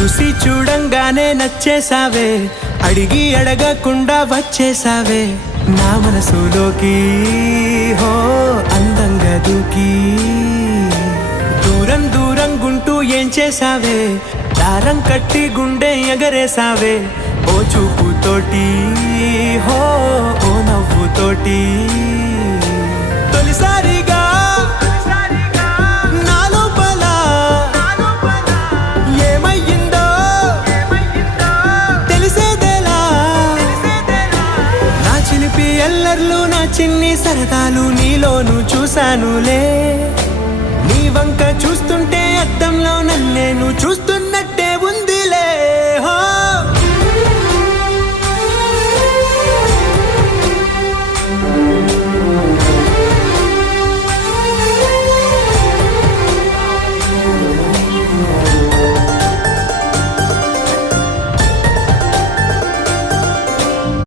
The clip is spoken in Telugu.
చూసి చూడంగానే నచ్చేసావే, అడిగి అడగకుండా వచ్చేసావే నా మనసులోకి. హో అందంగా దూకి దూరం దూరం గుంటూ ఏం చేసావే, దారం కట్టి గుండె ఎగరేసావే ఓ చూపుతోటి, హో ఓ నవ్వుతోటి. తొలిసారిగా నా లోపల ఏమయ్యిందో తెలిసేదేలా. నా చిలిపి ఎల్లర్లు నా చిన్ని సరదాలు నీలోను చూశానులే. నీ వంక చూస్తుంటే అద్దంలో నన్నేను చూస్తున్నట్టు